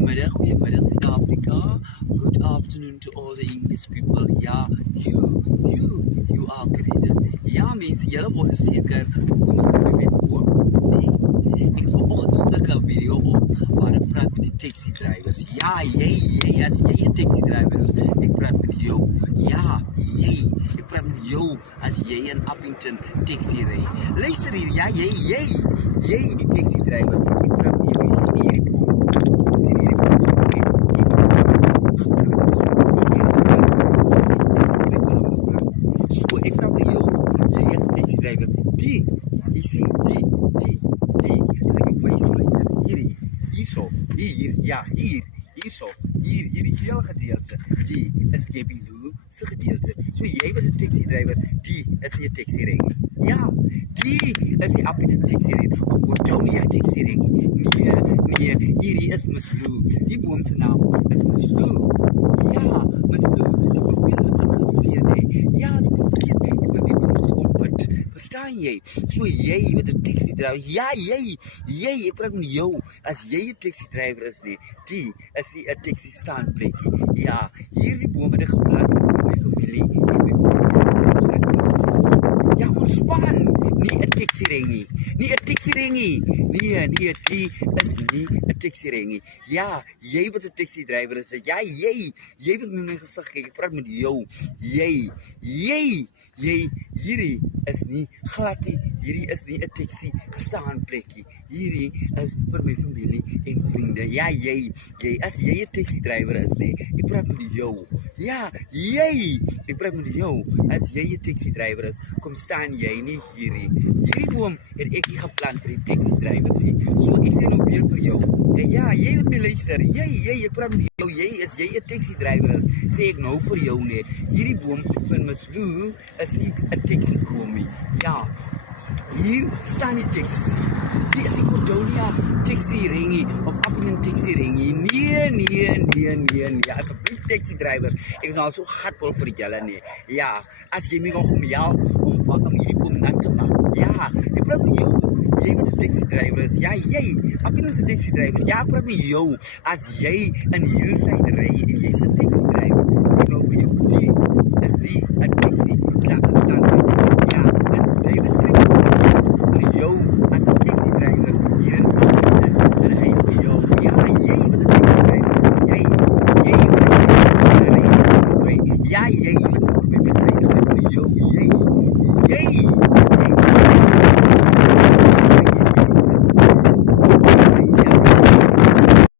Goedemiddag Zuid-Afrika. Good afternoon to all the English people. Ja, you are great. Ja, mensen, jullie worden zeker komen ze met oor. Nee, ik heb vanochtend een video op waar ik praat met de taxi drivers. Ja, jij, als jij een taxi driver is, ik praat met jou. Ja, ik praat met jou als jij een Appington taxi rijdt. Luister hier, ja, jij die taxi driver, ik praat met jou. Je ziet hier. So ik vraag me jou, jij is een taxi driver, die, je ziet die, let me play so like that, hier zo, hier hele gedeelte, die is Gabby Lou, zijn gedeelte, so jij bent een taxi driver, die is je taxi ring, ja, die is je Appington taxi ring, of Gordonia taxi ring, nee, hier is Miss Lou, die boom zijn naam is Miss Lou, ja, Miss Lou, die probeert ze maar gaan zien, nee, ja, die probeert, verstaan jy? So jy met 'n taxi driver, ja, jy, ek praat met jou, as jy 'n taxi driver is nie, die is nie 'n taxi staanplekkie, ja, hierdie bome het geplan vir my familie, en my ja, ontspan, nie 'n taxi ringie, nee, die is nie 'n taxi ringie, ja, jy met 'n taxi driver is, ja, jy met my gesig, ek praat met jou, jy, hierdie is nie glad nie, hierdie is nie 'n taxi staanplekkie, hierdie is vir my familie en vriende, ja, jy, as jy 'n taxi driver is, nee, ek praat met jou, ja, ek praat met jou, as jy 'n taxi driver is, kom staan jy nie hierdie boom het ek nie geplan vir die taxi drivers nie, so ek sê nou weer vir jou, en ja, jy moet my luister, jy, ek praat met jou, jy 'n taxi driver is, sê ek nou vir jou nie, hierdie boom van Miss Lou is nie 'n taxi boom nie, ja, hier staan die taxis, die is die Gordonia taxi ringie, of Appington taxi ringie, nee, asseblief taxi driver, ek is al so gatvol vir julle nie, ja, as jy my nog om jou, om hierdie boom nat te maak, ja, ek praat met jou, jy met 'n taxi driver is, ja, jy, Appington se taxi driver, ja, ek praat met jou, as jy in Hillside ry, en jy's 'n taxi driver, sê nou vir jou, die is nie 'n taxi, klaar, staan, ja, en David